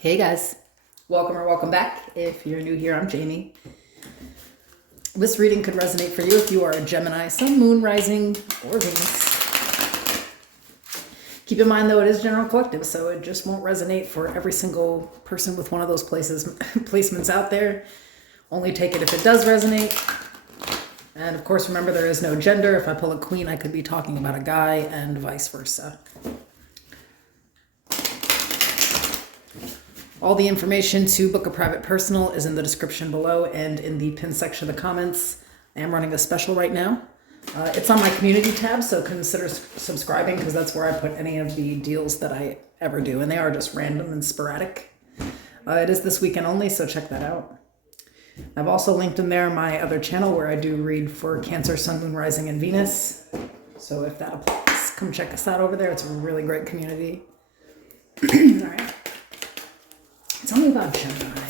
Hey guys, welcome or welcome back. If you're new here, I'm Jamie. This reading could resonate for you if you are a Gemini, Sun, Moon, Rising, or Venus. Keep in mind though, it is general collective, so it just won't resonate for every single person with one of those placements out there. Only take it if it does resonate. And of course, remember there is no gender. If I pull a queen, I could be talking about a guy and vice versa. All the information to book a private personal is in the description below and in the pinned section of the comments. I am running a special right now. It's on my community tab, so consider subscribing because that's where I put any of the deals that I ever do, and they are just random and sporadic. It is this weekend only, so check that out. I've also linked in there my other channel where I do read for Cancer, Sun, Moon, Rising, and Venus. So if that applies, come check us out over there. It's a really great community. All right. Tell me about Gemini.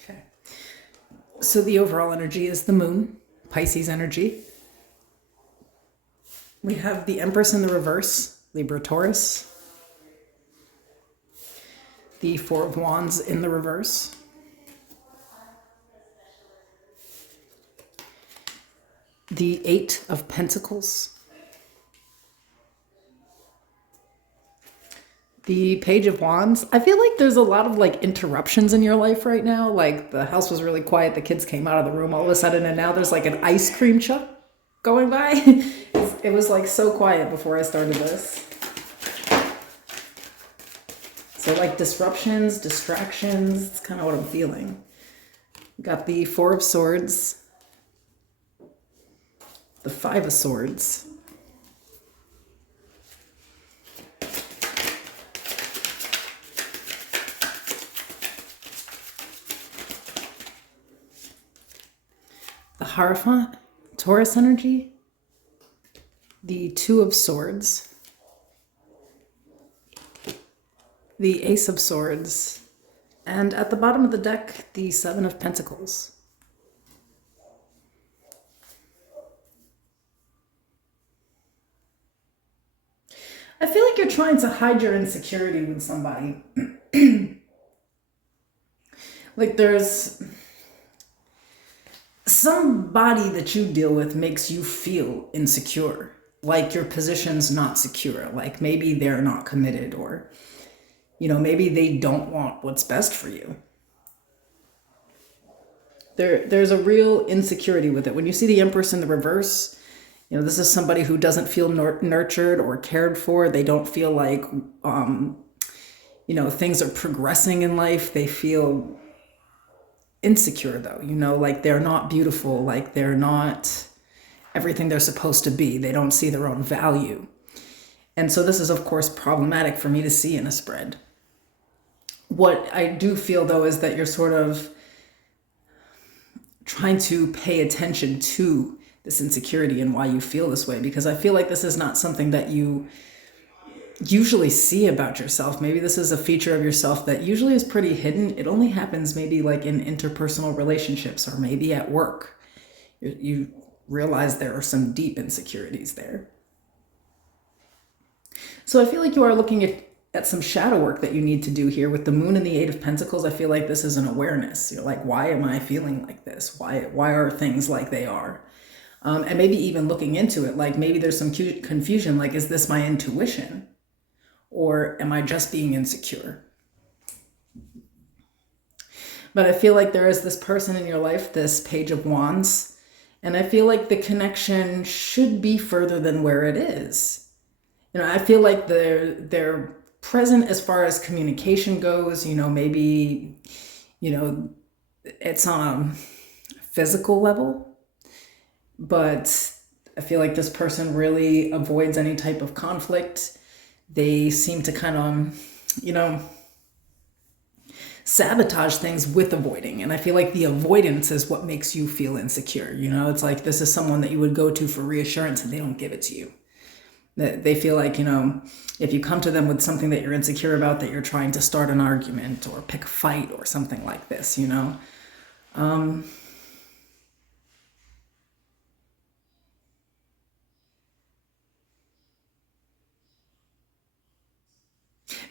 Okay. So the overall energy is the moon, Pisces energy. We have the Empress in the reverse, Libra, Taurus. The Four of Wands in the reverse. The Eight of Pentacles. The Page of Wands. I feel like there's a lot of interruptions in your life right now. Like the house was really quiet, the kids came out of the room all of a sudden, and now there's like an ice cream truck going by. It was like so quiet before I started this. So like disruptions, distractions, it's kind of what I'm feeling. We got the Four of Swords. The Five of Swords. The Hierophant, Taurus energy. The Two of Swords. The Ace of Swords. And at the bottom of the deck, the Seven of Pentacles. I feel like you're trying to hide your insecurity with somebody. Like there's somebody that you deal with makes you feel insecure. Like your position's not secure. Like maybe they're not committed, or, maybe they don't want what's best for you. There's a real insecurity with it. When you see the Empress in the reverse, this is somebody who doesn't feel nurtured or cared for. They don't feel like, things are progressing in life. They feel insecure though, like they're not beautiful, like they're not everything they're supposed to be. They don't see their own value. And so this is, of course, problematic for me to see in a spread. What I do feel though is that you're sort of trying to pay attention to this insecurity and why you feel this way, because I feel like this is not something that you usually see about yourself. Maybe this is a feature of yourself that usually is pretty hidden. It only happens maybe like in interpersonal relationships or maybe at work. You realize there are some deep insecurities there. So I feel like you are looking at some shadow work that you need to do here with the Moon and the Eight of Pentacles. I feel like this is an awareness. You're like, why am I feeling like this? Why are things like they are? And maybe even looking into it, like maybe there's some confusion, like, is this my intuition? Or am I just being insecure? But I feel like there is this person in your life, this Page of Wands, and I feel like the connection should be further than where it is. I feel like they're present as far as communication goes, maybe, it's on a physical level. But I feel like this person really avoids any type of conflict. They seem to kind of, sabotage things with avoiding. And I feel like the avoidance is what makes you feel insecure. It's like this is someone that you would go to for reassurance and they don't give it to you. They feel like, if you come to them with something that you're insecure about, that you're trying to start an argument or pick a fight or something like this,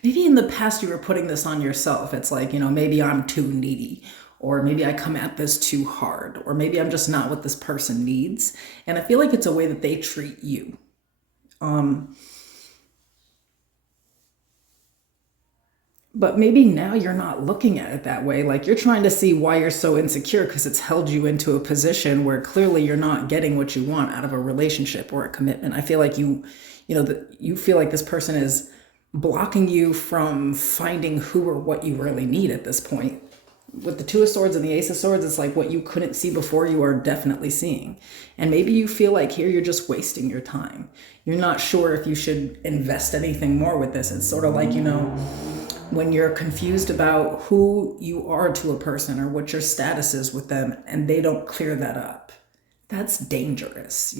maybe in the past you were putting this on yourself. It's like, maybe I'm too needy, or maybe I come at this too hard, or maybe I'm just not what this person needs. And I feel like it's a way that they treat you. But maybe now you're not looking at it that way. Like you're trying to see why you're so insecure because it's held you into a position where clearly you're not getting what you want out of a relationship or a commitment. I feel like you feel like this person is blocking you from finding who or what you really need at this point. With the Two of Swords and the Ace of Swords, it's like what you couldn't see before, you are definitely seeing. And maybe you feel like here you're just wasting your time. You're not sure if you should invest anything more with this. It's sort of like, when you're confused about who you are to a person or what your status is with them and they don't clear that up. That's dangerous,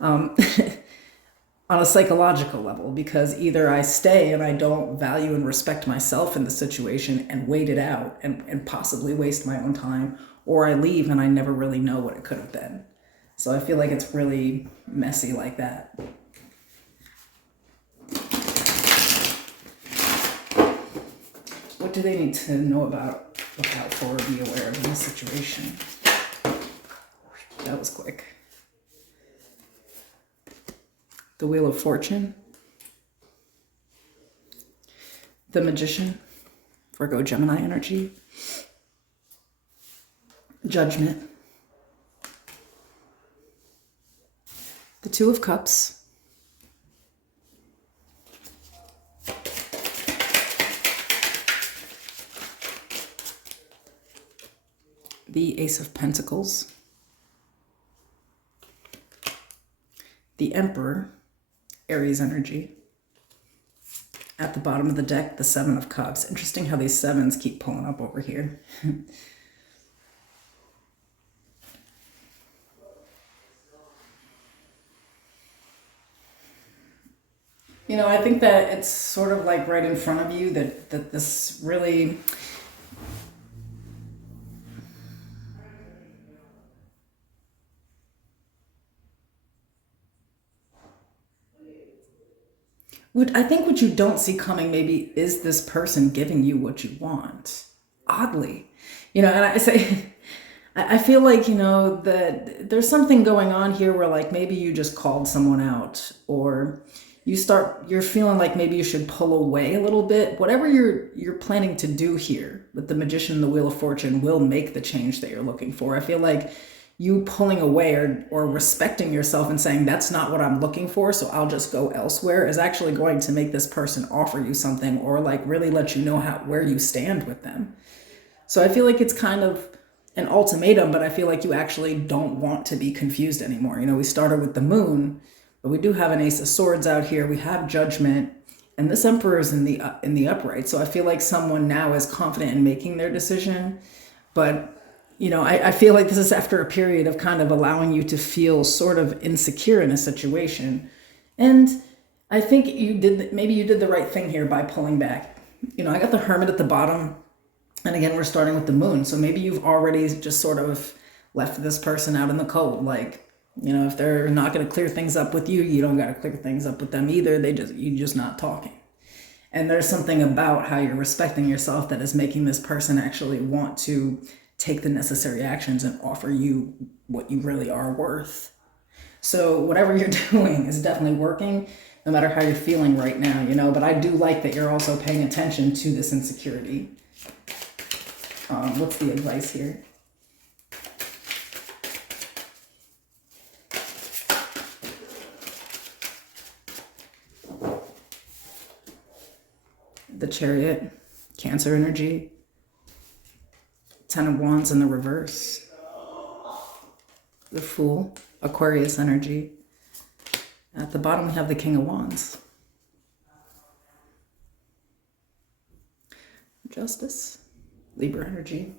on a psychological level, because either I stay and I don't value and respect myself in the situation and wait it out and possibly waste my own time, or I leave and I never really know what it could have been. So I feel like it's really messy like that. What do they need to know about, look out for, or be aware of in this situation? That was quick. The Wheel of Fortune. The Magician. Virgo, Gemini energy. Judgment. The Two of Cups. The Ace of Pentacles, the Emperor, Aries energy. At the bottom of the deck, the Seven of Cups. Interesting how these sevens keep pulling up over here. I think that it's sort of like right in front of you that this really... I think what you don't see coming maybe is this person giving you what you want. Oddly. And I feel like, that there's something going on here where like maybe you just called someone out, or you're feeling like maybe you should pull away a little bit. Whatever you're planning to do here with the Magician and the Wheel of Fortune will make the change that you're looking for. I feel like you pulling away or respecting yourself and saying, that's not what I'm looking for, so I'll just go elsewhere, is actually going to make this person offer you something, or like really let you know where you stand with them. So I feel like it's kind of an ultimatum, but I feel like you actually don't want to be confused anymore. We started with the Moon, but we do have an Ace of Swords out here. We have Judgment, and this Emperor is in the upright. So I feel like someone now is confident in making their decision, but I feel like this is after a period of kind of allowing you to feel sort of insecure in a situation. And I think maybe you did the right thing here by pulling back. I got the Hermit at the bottom. And again, we're starting with the Moon. So maybe you've already just sort of left this person out in the cold. Like, if they're not going to clear things up with you, you don't got to clear things up with them either. You're just not talking. And there's something about how you're respecting yourself that is making this person actually want to take the necessary actions and offer you what you really are worth. So whatever you're doing is definitely working, no matter how you're feeling right now, but I do like that you're also paying attention to this insecurity. What's the advice here? The Chariot, Cancer energy. Ten of Wands in the reverse. The Fool, Aquarius energy. At the bottom, we have the King of Wands. Justice, Libra energy.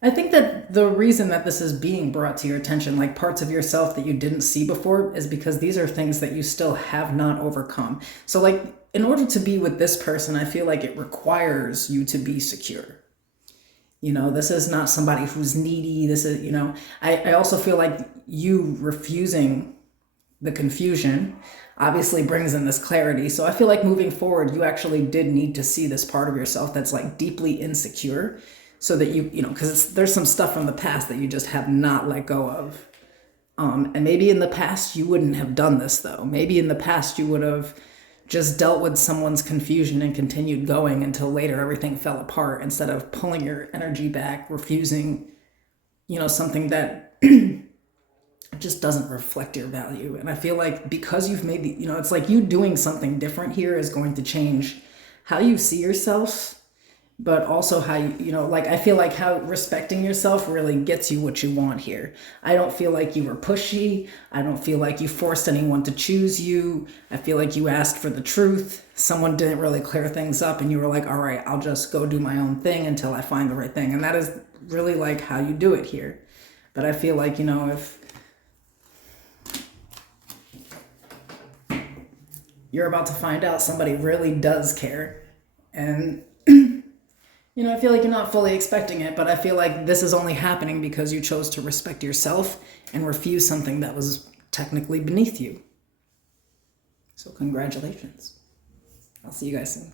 I think that the reason that this is being brought to your attention, like parts of yourself that you didn't see before, is because these are things that you still have not overcome. So like, in order to be with this person, I feel like it requires you to be secure. You know, this is not somebody who's needy. This is, you know, I also feel like you refusing the confusion obviously brings in this clarity. So I feel like moving forward, you actually did need to see this part of yourself that's like deeply insecure, so that you know, because there's some stuff from the past that you just have not let go of. And maybe in the past you wouldn't have done this though. Maybe in the past you would have just dealt with someone's confusion and continued going until later everything fell apart, instead of pulling your energy back, refusing, you know, something that just doesn't reflect your value. And I feel like because you've made the, you know, it's like you doing something different here is going to change how you see yourself, but also how you know, like I feel like how respecting yourself really gets you what you want here. I don't feel like you were pushy. I don't feel like you forced anyone to choose you. I feel like you asked for the truth. Someone didn't really clear things up and you were like, all right, I'll just go do my own thing until I find the right thing. And that is really like how you do it here. But I feel like, you know, if you're about to find out somebody really does care, and you know, I feel like you're not fully expecting it, but I feel like this is only happening because you chose to respect yourself and refuse something that was technically beneath you. So congratulations. I'll see you guys soon.